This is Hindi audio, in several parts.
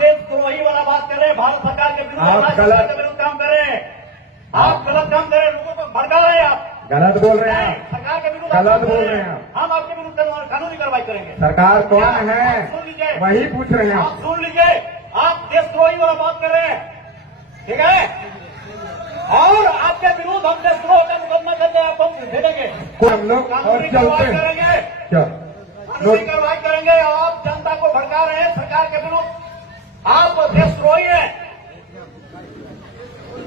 देशद्रोही वाला बात कर रहे हैं, भारत सरकार के विरुद्ध, राज्य सरकार के विरुद्ध काम कर रहे हैं। आप गलत काम कर रहे हैं, लोगों को भड़का रहे हैं, आप गलत बोल रहे हैं, सरकार के विरुद्ध गलत बोल रहे हैं। हम आपके विरुद्ध कानूनी कार्रवाई करेंगे। सरकार कौन है सुन लीजिए, वही पूछ रहे हैं। आप सुन लीजिए, आप देशद्रोही वाला बात कर रहे हैं, ठीक है, और आपके विरुद्ध हम देशद्रोह का मुकदमा करके आपको भेजेंगे, हम लोग और कानूनी चलते कार्रवाई हैं करेंगे, क्या कानूनी कार्रवाई करेंगे। आप जनता को भड़का रहे हैं सरकार के विरुद्ध, आप देशद्रोही हैं,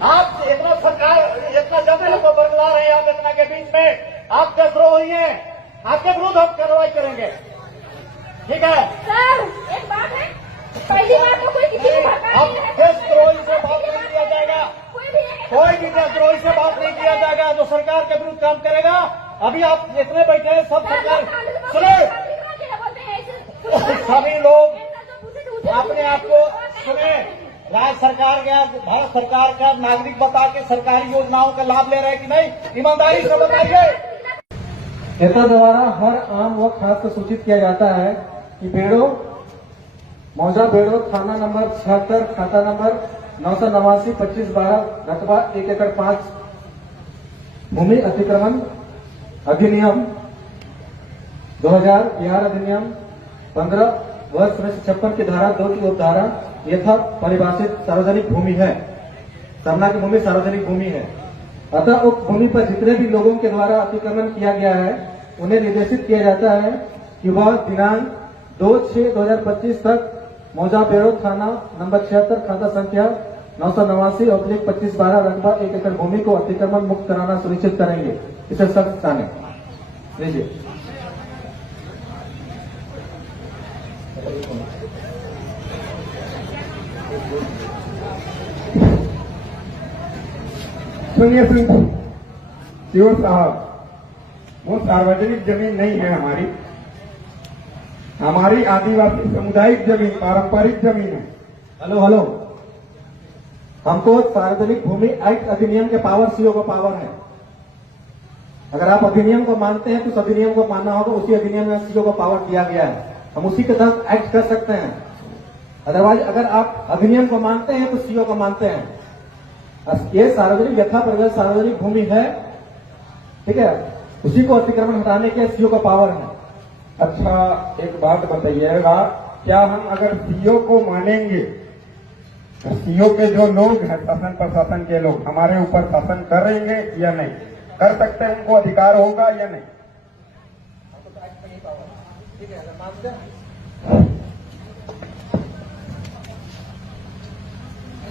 आप इतना सरकार इतना जनता को बरगला रहे हैं, आप इतना के बीच में आप देशद्रोही हैं, आपके विरुद्ध हम कार्रवाई करेंगे, ठीक है। सर एक बात है, पहली बार तो कोई किसी को भड़का अब नहीं है। देशद्रोही से बात नहीं किया जाएगा, कोई भी देशद्रोही से बात नहीं किया जाएगा जो सरकार के विरुद्ध काम करेगा। अभी आप इतने बैठे हैं, सब सरकार सुने, सभी लोग अपने आप को सुने, राज्य सरकार का, भारत सरकार का नागरिक बता के सरकारी योजनाओं का लाभ ले रहे हैं कि नहीं, ईमानदारी से बताइए। नेता द्वारा हर आम व खास को सूचित किया जाता है कि बेड़ो मौजा बेड़ो थाना नंबर 76 खाता नंबर 989 2512 रकबा 1 एकड़ 5 भूमि अतिक्रमण अधिनियम 2011 अधिनियम 15 वर्ष 1956 की धारा 2 की उपधारा यथा परिभाषित सार्वजनिक भूमि है। सरना की भूमि सार्वजनिक भूमि है। अतः उक्त भूमि पर जितने भी लोगों के द्वारा अतिक्रमण किया गया है उन्हें निर्देशित किया जाता है कि वह दिनांक 2/6/2025 तक मौजा बेड़ो थाना नंबर 76 खाता संख्या 989/2512 रकबा 1 एकड़ भूमि को अतिक्रमण मुक्त कराना सुनिश्चित करेंगे। इसे सख्त जाने लीजिए। सुनिए सीओ साहब, वो सार्वजनिक जमीन नहीं है हमारी, हमारी आदिवासी सामुदायिक जमीन, पारंपरिक जमीन है। हेलो, हमको सार्वजनिक भूमि एक्ट अधिनियम के पावर सीओ का पावर है। अगर आप अधिनियम को मानते हैं तो उस अधिनियम को मानना होगा, उसी अधिनियम में सीओ को पावर दिया गया है, हम उसी के तहत एक्ट कर सकते हैं। अदरवाइज अगर आप अधिनियम को मानते हैं तो सीओ को मानते हैं। ये सार्वजनिक यथा परिभाषित सार्वजनिक भूमि है, ठीक है, उसी को अतिक्रमण हटाने के सीओ का पावर है। अच्छा एक बात बताइएगा, क्या हम अगर सीओ को मानेंगे, सीओ के जो लोग हैं शासन प्रशासन के लोग हमारे ऊपर शासन करेंगे या नहीं कर सकते, उनको अधिकार होगा या नहीं?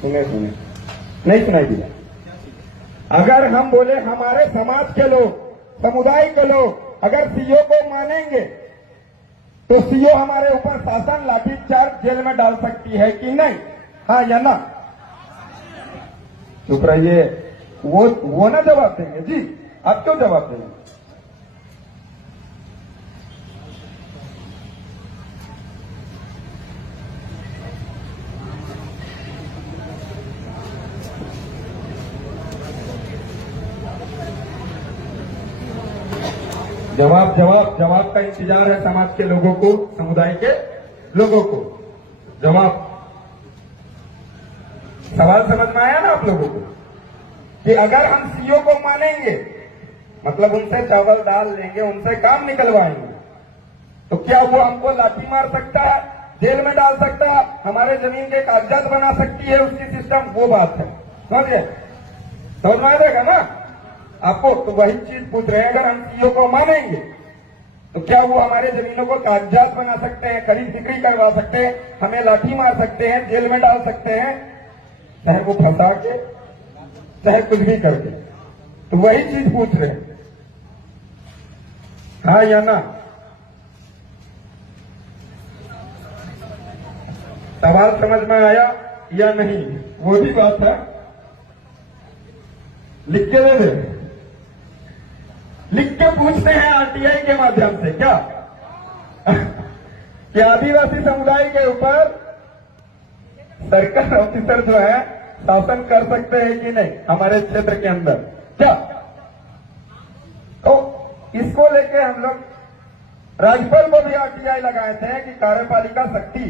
सुने नहीं सुनाई दिया। अगर हम बोले हमारे समाज के लोग, समुदाय के लोग अगर सीओ को मानेंगे तो सीओ हमारे ऊपर शासन लाठीचार्ज जेल में डाल सकती है कि नहीं, हाँ या ना? चुप रहिए, वो ना जवाब देंगे जी, आप क्यों जवाब देंगे? जवाब का इंतजार है समाज के लोगों को, समुदाय के लोगों को। जवाब, सवाल समझ में आया ना आप लोगों को कि अगर हम सीओ को मानेंगे, मतलब उनसे चावल डाल लेंगे, उनसे काम निकलवाएंगे, तो क्या वो हमको लाठी मार सकता है, जेल में डाल सकता है, हमारे जमीन के कागजात बना सकती है उसकी सिस्टम? वो बात है, समझ में आएगा ना आपको? तो वही चीज पूछ रहे हैं, अगर हम सीओ को मानेंगे तो क्या वो हमारे जमीनों को कागजात बना सकते हैं, खरीद बिक्री करवा सकते हैं, हमें लाठी मार सकते हैं, जेल में डाल सकते हैं, चाहे वो फंसा के, चाहे कुछ भी करके? तो वही चीज पूछ रहे हैं, हाँ या ना? सवाल समझ में आया या नहीं? वो भी बात है, लिख के दे दे, लिख के पूछते हैं आरटीआई के माध्यम से क्या कि आदिवासी समुदाय के ऊपर सरकार ऑफिसर जो है शासन कर सकते हैं कि नहीं हमारे क्षेत्र के अंदर, क्या? तो इसको लेके हम लोग राज्यपाल को भी आरटीआई लगाए थे कि कार्यपालिका शक्ति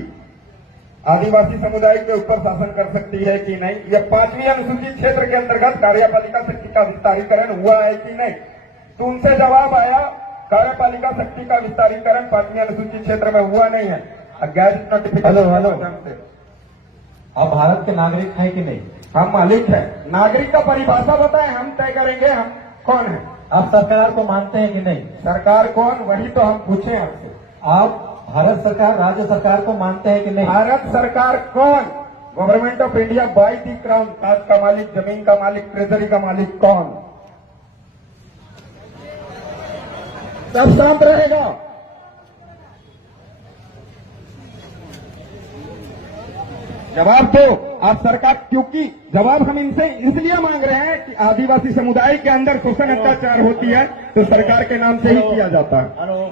आदिवासी समुदाय के ऊपर शासन कर सकती है कि नहीं, यह 5वीं अनुसूचित क्षेत्र के अंतर्गत कार्यपालिका शक्ति का विस्तारीकरण हुआ है कि नहीं। तो उनसे जवाब आया कार्यपालिका शक्ति का विस्तारीकरण 5वीं अनुसूचित क्षेत्र में हुआ नहीं है। Gadget notification hello. से आप भारत के नागरिक हैं कि नहीं? हम मालिक है। नागरिक का परिभाषा बताएं, हम तय करेंगे हम कौन है। आप सरकार को मानते हैं कि नहीं? सरकार कौन, वही तो हम पूछे आपसे। आप भारत सरकार, राज्य सरकार को मानते हैं कि नहीं? भारत सरकार कौन? Government of India by the crown. ताज का मालिक, जमीन का मालिक, ट्रेजरी का मालिक कौन? सब शांत रहेगा। जवाब दो आप सरकार, क्योंकि जवाब हम इनसे इसलिए मांग रहे हैं कि आदिवासी समुदाय के अंदर शोषण अत्याचार होती है तो सरकार के नाम से ही किया जाता है। हेलो,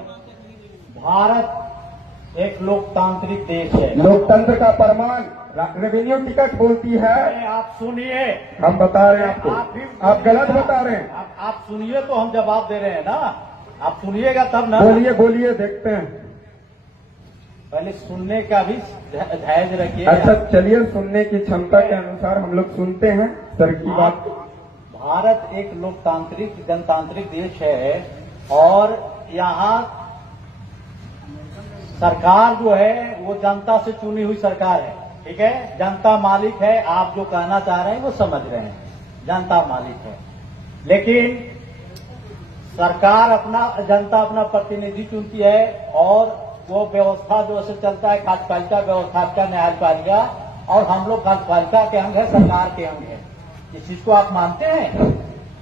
भारत एक लोकतांत्रिक देश है। लोकतंत्र का प्रमाण रेवेन्यू टिकट बोलती है। आप सुनिए, हम बता रहे हैं आपको, आप गलत बता रहे हैं। आप सुनिए तो हम जवाब दे रहे हैं ना, आप सुनिएगा तब ना। बोलिए बोलिए, देखते हैं। पहले सुनने का भी धैर्य रखिए। अच्छा चलिए, सुनने की क्षमता के अनुसार हम लोग सुनते हैं सर की बात। भारत एक लोकतांत्रिक जनतांत्रिक देश है और यहाँ सरकार जो है वो जनता से चुनी हुई सरकार है। ठीक है, जनता मालिक है। आप जो कहना चाह रहे हैं वो समझ रहे हैं, जनता मालिक है। लेकिन सरकार जनता अपना प्रतिनिधि चुनती है और वो व्यवस्था जो ऐसे चलता है, कार्यपालिका व्यवस्था का, न्यायपालिका, और हम लोग कार्यपालिका के अंग है, सरकार के अंग है। इस चीज को आप मानते हैं?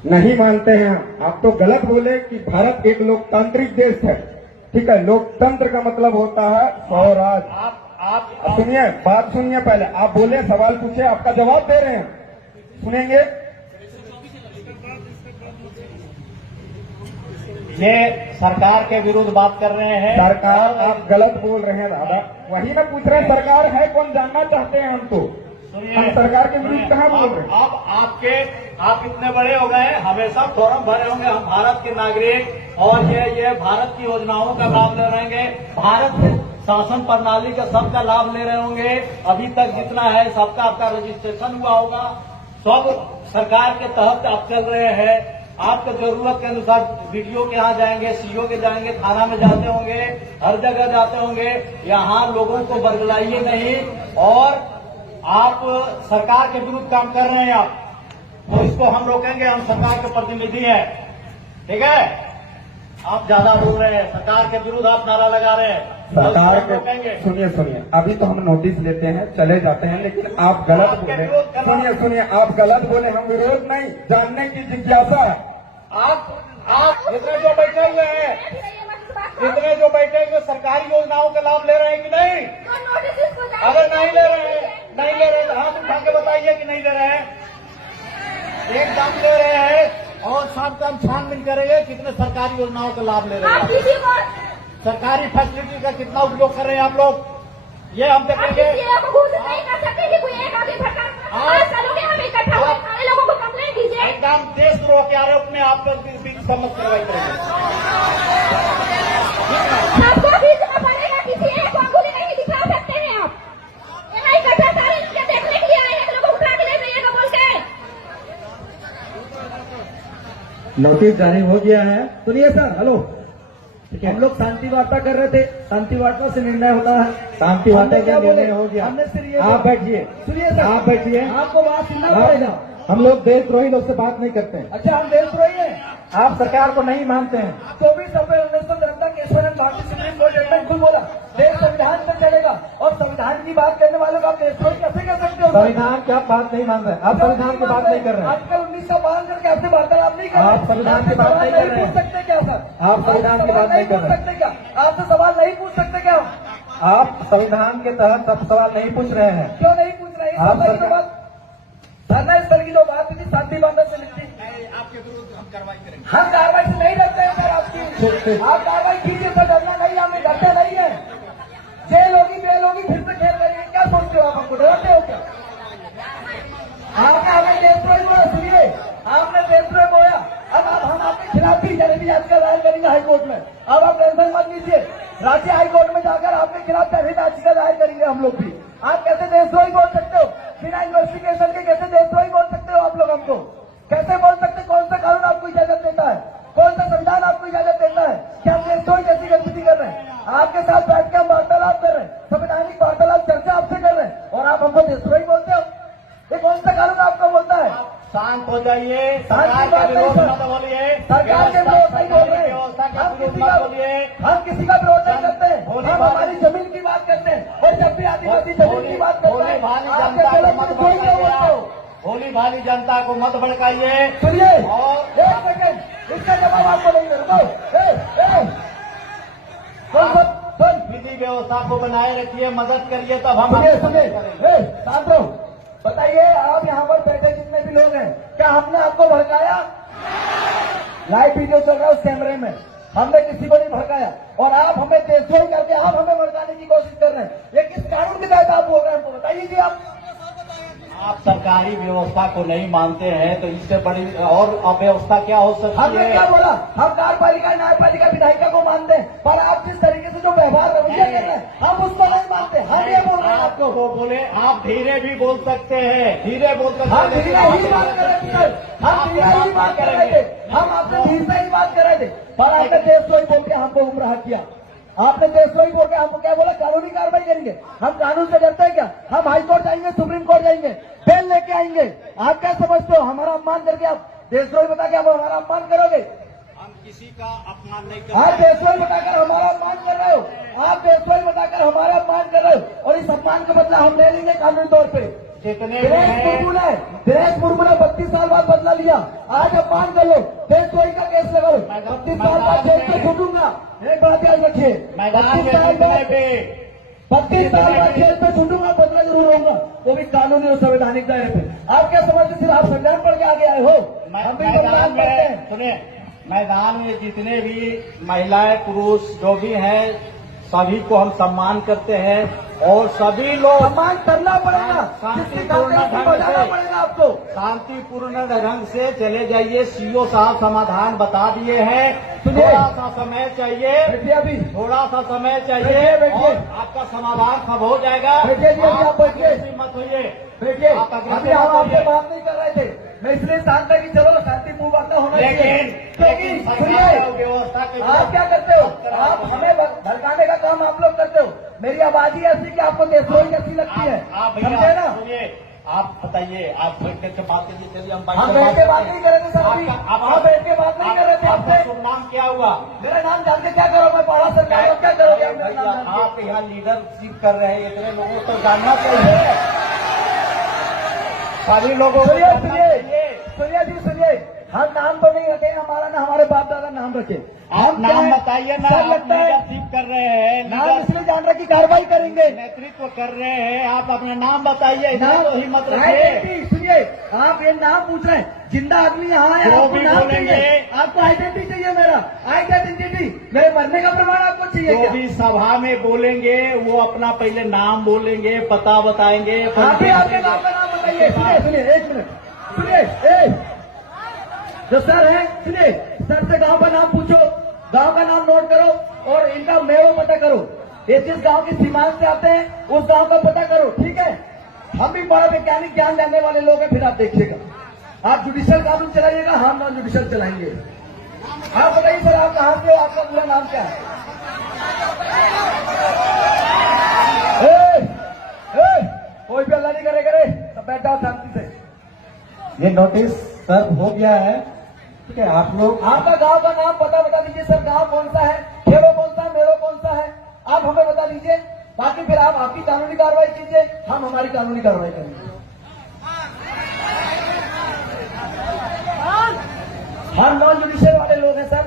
नहीं मानते हैं। आप तो गलत बोले कि भारत एक लोकतांत्रिक देश है। ठीक है, लोकतंत्र का मतलब होता है स्वराज। आप सुनिए, बात सुनिए पहले। आप बोले, सवाल पूछे, आपका जवाब दे रहे हैं, सुनेंगे। ये सरकार के विरुद्ध बात कर रहे हैं। सरकार, आप गलत बोल रहे हैं दादा। वही ना पूछ रहे हैं, सरकार है कौन, जानना चाहते हैं हम तो। हम सरकार के विरुद्ध कहाँ बोल रहे हैं? अब आप इतने बड़े हो गए, हमेशा फॉर्म भरे होंगे, हम भारत के नागरिक और ये भारत की योजनाओं का लाभ ले रहेंगे, भारत शासन प्रणाली का सबका लाभ ले रहे होंगे। अभी तक जितना है सबका आपका रजिस्ट्रेशन हुआ होगा, सब सरकार के तहत आप चल रहे हैं। आपको जरूरत के अनुसार वीडियो के यहाँ जाएंगे, सीओ के जाएंगे, थाना में जाते होंगे, हर जगह जाते होंगे। यहाँ लोगों को बरगलाइए नहीं, और आप सरकार के विरुद्ध काम कर रहे हैं आप, तो इसको हम रोकेंगे। हम सरकार के प्रतिनिधि हैं, ठीक है? आप ज्यादा बोल रहे हैं, सरकार के विरुद्ध आप नारा लगा रहे हैं, सरकार तो रोकेंगे। के सुनिए, अभी तो हम नोटिस लेते हैं, चले जाते हैं, लेकिन आप गलत बोले। सुनिए, आप गलत बोले, हम विरोध नहीं, जानने की जिज्ञासा है। आप इतने जो बैठे हुए हैं, इतने जो बैठे हुए सरकारी योजनाओं का लाभ ले रहे हैं कि नहीं? अगर नहीं ले रहे हैं तो हाथ उठा के बताइए कि नहीं ले रहे हैं। एकदम ले रहे हैं, और साथ हम छानबीन करेंगे कितने सरकारी योजनाओं का लाभ ले रहे हैं, सरकारी फैसिलिटी का कितना उपयोग कर रहे हैं आप लोग, ये हम देखेंगे। एकदम देशद्रोह के आरोप में आप लोग बीच सम्मत कार्रवाई करेंगे। आपको बीच में पड़ेगा, किसी एक को अंगुली नहीं दिखा सकते हैं आप। ये इकट्ठा सारे लोग देखने के लिए आए हैं, लोगों को उठा के ले जाइएगा बोल के। नोटिस जारी हो गया है। सुनिए सर, हेलो, हम लोग शांति वार्ता कर रहे थे, शांति वार्ता से निर्णय होता है। शांति वार्ता का निर्णय हो गया। हमने सिर्फ आप बैठिए, सुनिए सर, आप बैठिए, आपको बात सुनना पड़ेगा। हम लोग देशद्रोही लोग से बात नहीं करते हैं। अच्छा, हम देशद्रोही हैं? आप सरकार को नहीं मानते हैं? 24 अप्रैल 1973 के ईश्वरन भारतीय सुप्रीम कोर्ट जजमेंट खुद बोला, देश संविधान पर चलेगा, और संविधान की बात करने वालों को आप देशद्रोही कैसे कर सकते हो? संविधान की आप बात नहीं मान रहे, आप संविधान की बात नहीं कर रहे हैं। आजकल 19 का पालन करके आपसे वार्तालाप नहीं कर रहे, आप संविधान की बात नहीं कर रहे, पूछ सकते क्या सर? आप संविधान की बात नहीं कर सकते क्या? आपसे सवाल नहीं पूछ सकते क्या? आप संविधान के तहत सब सवाल नहीं पूछ रहे हैं। क्यों नहीं पूछ रहे? आप धरना स्थल की जो बात थी, शांति बांधा से लिखती, आपके विरुद्ध हम कार्रवाई करेंगे। हम कार्रवाई से नहीं डरते हैं सर आपकी, आप कार्रवाई कीजिए सर, डरना नहीं, हमें डरते नहीं है। जेल होगी, बेल होगी, फिर से खेल करेंगे, क्या सोचते हो आप? हमको डरते हो क्या? आपने हमें देशद्रोही बोला, सुनिए, आपने देशद्रोही बोला, अब हम आपके खिलाफ भी जनहित याचिका दायर करेंगे हाईकोर्ट में। अब आप टेंशन मत लीजिए, राज्य हाईकोर्ट में जाकर आपके खिलाफ जनहित याचिका दायर करेंगे हम लोग भी। आप कैसे देशद्रोही बोल सकते हो? बिना इन्वेस्टिगेशन के कैसे देशद्रोही बोल सकते हो आप लोग हमको? कैसे बोल सकते? कौन सा कानून आपको इजाजत देता है? कौन सा संविधान आपको इजाजत देता है कि आप देशद्रोही जैसी गतिविधि कर रहे हैं? आपके साथ बैठ के हम वार्तालाप कर रहे हैं, संवैधानिक वार्तालाप चर्चा आपसे कर रहे हैं, और आप हमको देशद्रोही बोलते हो? ये कौन सा कानून आपको बोलता है? शांत हो जाइए, शांत सरकार की का बात नहीं विरोध सर। मत बोलिए, सरकार के विरोध नहीं बोल रहे हैं। व्यवस्था का हम विरोध किसी मत का बोलिए। हम किसी का विरोध नहीं करते हैं। भोली हम भाली- हमारी जमीन की बात करते हैं, और जब भी आदिवासी जमीन की बात करते भोली हैं भाली आपके जनता को गलत मत देशद्रोही क्यों बोलते हो? भोली भाली जनता को मत भड़काइए। सुनिए, और एक सेकंड, इसका जवाब आपको नहीं दे रहा। सुन विधि व्यवस्था को बनाए रखिए, मदद करिए, तब हम सुनिए आपकी सुनिए, मदद करेंगे। शांत रहो। बताइए, आप यहाँ पर बैठे जितने भी लोग हैं, क्या हमने आपको भड़काया? लाइव वीडियो चल रहा है उस कैमरे में, हमने किसी को नहीं भड़काया, और आप हमें देशद्रोही करके आप हमें भड़काने की कोशिश कर रहे हैं। ये किस कानून के तहत आप बोल रहे हैं, हमको बताइए जी। आप सरकारी व्यवस्था को नहीं मानते हैं तो इससे बड़ी और अव्यवस्था क्या हो सकती हमने है? क्या बोला? हम कार्यपालिका न्यायपालिका विधायिका को मानते हैं, पर आप जिस तरीके से जो व्यवहार रवैया कर रहे हैं हम उसको नहीं मानते। हम ये बोल रहे हैं आपको। आपको बोले, आप धीरे भी बोल सकते हैं, धीरे बोल सकते हम हैं, धीरे ही बात कर रहे थे सर, हम धीरे ही बात कर रहे थे, हम आपसे धीरे से ही बात कर रहे थे, पर आपने देशद्रोही बोल के हमको गुमराह किया। आपने देशद्रोही बोल के हमको क्या बोला? कानूनी कार्रवाई करेंगे। हम कानून से डरते हैं क्या? हम हाई कोर्ट जाएंगे, सुप्रीम कोर्ट जाएंगे, बेल लेके आएंगे। आप क्या समझते हो? हमारा अपमान करके आप देशद्रोही बता के आप हमारा अपमान करोगे? हम किसी का अपमान नहीं आप करते। देशद्रोही बताकर हमारा अपमान कर रहे हो, आप देशद्रोही बताकर हमारा अपमान कर रहे हो, और इस अपमान का बदला हम ले लेंगे कानूनी तौर पे। जितने भी दिनेश हैं, मुर्मू ने 32 साल बाद बदला लिया, आज अपमान कर लो, देशद्रोही का केस लगा लो, 32 साल बाद जेल से छूटूंगा। एक बात याद रखिए, मैदान 32 में साल जितने बाद भी 32 साल बाद जेल से छूटूंगा, बदला जरूर होगा, वो भी कानूनी और संवैधानिक दायरे पे। आप क्या समझते? सिर्फ आप संविधान पढ़ के आगे आए हो? हम भी मैदान संविधान पढ़ते हैं। में सुनिए, मैदान में जितने भी महिलाएं पुरुष जो भी हैं सभी को हम सम्मान करते हैं, और सभी लोग सम्मान करना पड़ेगा, जिसकी खातिर बजाना पड़ेगा आपको। शांतिपूर्ण ढंग से चले जाइए। सीओ साहब समाधान बता दिए हैं, सुनिए। थोड़ा सा समय चाहिए, बैठिए अभी, थोड़ा सा समय चाहिए, बैठिए। और आपका समाधान सब हो जाएगा। बैठिए जी, अभी आप बैठिए। अग्रेसिव मत होइए। देखिए, आप अग्रेसिव अभी हम मत आपसे होइए। बात नहीं कर रहे थे, मैं इसलिए शांत है कि चलो शांतिपूर्ण वार्ता होना चाहिए। लेकिन सरकार सुनिए, व्यवस्था के आप क्या करते हो? आप हमें भड़काने का काम आप लोग करते हो। मेरी आवाज ही ऐसी कि आपको देशद्रोही कैसी लगती है, आप समझे भैया ना? सुनिए, आप बताइए, आप बैठ करके बात कीजिए। चलिए हम हम बैठ के बात नहीं कर रहे थे सर, अभी आप बैठ के बात नहीं कर रहे थे आपका आपसे। शुभ नाम क्या हुआ? मेरा नाम जान के क्या करो? मैं पढ़ा सरकार को क्या करोगे? आप मेरा नाम जान के? आप यहाँ लीडरशिप कर रहे हैं, इतने लोगों को जानना चाहिए, सभी लोगों को सुनिए जानना सुनिए चाहिए। सुनिए जी, सुनिए, हम नाम तो नहीं रखे, हमारा ना हमारे बाप दादा नाम रखे। आप हम क्या नाम है? बताइए ना, सर आप लगता है लीडरशिप कर रहे हैं, नाम इसलिए जान रहे कि कार्रवाई करेंगे। नेतृत्व कर रहे हैं, आप अपना नाम बताइए, इतना नाम तो हिम्मत रखिए। आइडेंटिटी, सुनिए, आप ये नाम पूछ रहे हैं, जिंदा आदमी यहाँ है, जो आपको भी नाम बोलेंगे। चाहिए, आपको आइडेंटिटी चाहिए। मेरा आइडेंटिटी, मेरे मरने का प्रमाण आपको चाहिए जो क्या? भी सभा में बोलेंगे वो अपना पहले नाम बोलेंगे, पता बताएंगे। आप ही आपके गाँव का नाम बताइए। सुनिए सुनिए, एक मिनट सुनिए, जो सर है, सुनिए, सर से गांव का नाम पूछो, गांव का नाम नोट करो, और इनका मेड़ो पता करो। ये जिस गांव की सीमांत से आते हैं उस गांव का पता करो, ठीक है? हम भी बड़ा वैज्ञानिक ज्ञान जानने वाले लोग हैं, फिर आप देखिएगा। आप जुडिशियल कानून चलाइएगा, हम नॉन जुडिशियल चलाएंगे। आप बताइए सर, आप कहाँ से हो? आपका पूरा नाम क्या है? कोई भी अल्लाह नहीं करे, सब बैठ जाओ शांति से। ये नोटिस सर्व हो गया है, ठीक है? आप लोग आपका गांव का नाम पता बता दीजिए सर, गांव कौन सा है, खेड़ो कौन सा है, मेड़ो कौन सा है, आप हमें बता दीजिए। बाकी फिर आप आपकी कानूनी कार्रवाई कीजिए, हम हमारी कानूनी कार्रवाई करेंगे। हम नॉन जुडिशियल वाले लोग हैं सर,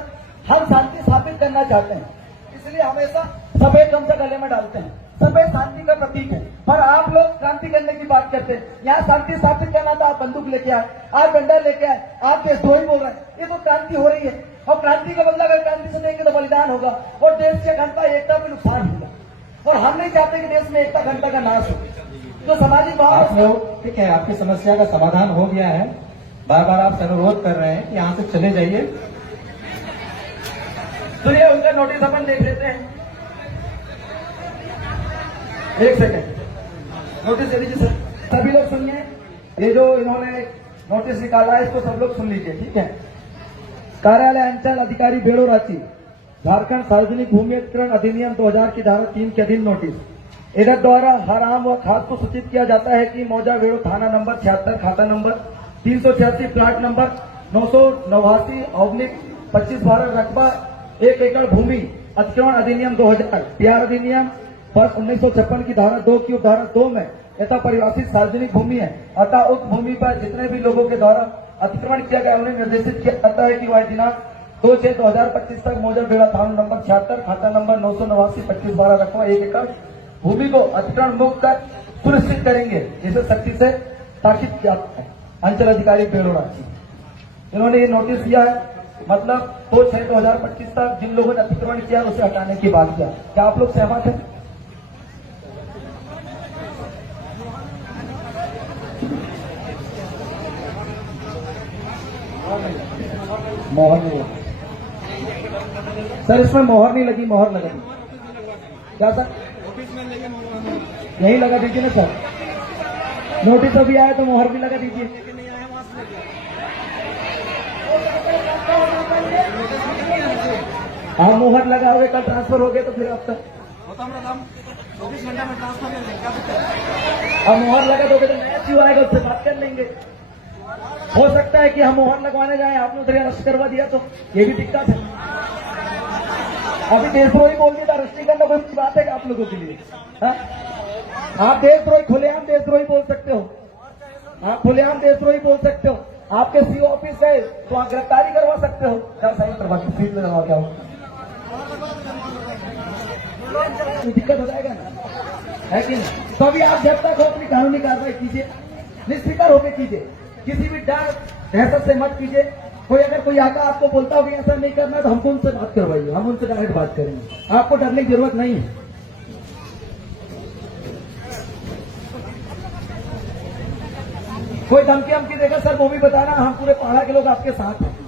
हम शांति स्थापित करना चाहते हैं, इसलिए हमेशा सफेद गमछा गले में डालते हैं। सफेद शांति का प्रतीक है, पर आप लोग क्रांति करने की बात करते हैं। यहाँ शांति स्थापित करना था, आप बंदूक लेके आए, आप डंडा लेके आए, आप देशद्रोही बोल रहे हैं। ये तो क्रांति हो रही है, और क्रांति का बदला अगर क्रांति से देंगे तो बलिदान होगा, और देश की अखंडता एकता में नुकसान होगा, और हम नहीं चाहते कि देश में एकता अखंडता का नाश हो। तो सामाजिक आप भाव लोग, ठीक है, आपकी समस्या का समाधान हो गया है। बार बार आप अनुरोध कर रहे हैं कि यहाँ से चले जाइए। सुनिए, उनका नोटिस अपन देख लेते हैं। एक सेकंड, नोटिस दे दीजिए सर। सभी लोग सुनिए, ये जो इन्होंने नोटिस निकाला है इसको सब लोग सुन लीजिए, ठीक है। कार्यालय अंचल अधिकारी बेड़ो रांची, झारखंड सार्वजनिक भूमि अधिग्रहण अधिनियम 2000 की धारा 3 के अधीन नोटिस। इधर द्वारा हर आम व खास को सूचित किया जाता है कि मौजा बेड़ो थाना नंबर 76, खाता नंबर 386, प्लाट नंबर 989/25/12, रकबा 1 एकड़ भूमि अधिग्रहण अधिनियम 2000, बिहार अधिनियम वर्ष 1956 की धारा 2 की उपधारा 2 में यथा परिभाषित सार्वजनिक भूमि है। अतः उक्त भूमि पर जितने भी लोगों के द्वारा अतिक्रमण किया गया उन्हें निर्देशित किया जाता है कि वह दिनांक 2/6/2025 तक मौजा बेड़ा थाना नंबर 76, खाता नंबर 989/25/12, रकबा 1 एकड़ भूमि को अतिक्रमण मुक्त कर सुनिश्चित करेंगे। इसे सख्ती से ताकीद किया है। अंचल अधिकारी बेड़ो रांची, इन्होंने ये नोटिस दिया है, मतलब 2/6/2025 तक जिन लोगों ने अतिक्रमण किया उसे हटाने की बात किया। क्या आप लोग सहमत हैं? मोहर नहीं लगी सर, इसमें मोहर नहीं लगी, मोहर लगा क्या सर? यही लगा दीजिए ना सर, नोटिस अभी आया तो मोहर भी लगा दीजिए। हाँ, मोहर लगा हुए कल ट्रांसफर हो गए तो फिर अब तक 24 घंटा में ट्रांसफर कर देंगे। अब मोहर लगा दोगे तो नया क्यों आएगा, उससे बात कर लेंगे। हो सकता है कि हम मोहर लगवाने जाए, आपने उधर अरेस्ट करवा दिया तो ये भी दिक्कत है। अभी देशद्रोही बोल दिया, अरेस्ट नहीं करना कोई बात है आप लोगों के लिए? हा? आप देशद्रोही, खुलेआम देशद्रोही बोल सकते हो, आप खुलेआम देशद्रोही बोल सकते हो। आपके सीओ ऑफिस है तो आप गिरफ्तारी करवा सकते हो। क्या सही करवा के फीस में करवा, क्या हो दिक्कत हो जाएगा ना, है कि नहीं? तो अभी आप जब तक हो अपनी कानूनी कार्रवाई कीजिए, निष्फिक्र होकर कीजिए, किसी भी डर दहशत से मत कीजिए। कोई अगर कोई आका आपको बोलता हो कि ऐसा नहीं करना तो हमको उनसे बात करवाइए, हम उनसे डायरेक्ट बात करेंगे, आपको डरने की जरूरत नहीं है। कोई धमकी हमकी देगा सर वो भी बताना, हम पूरे पहाड़ा के लोग आपके साथ हैं।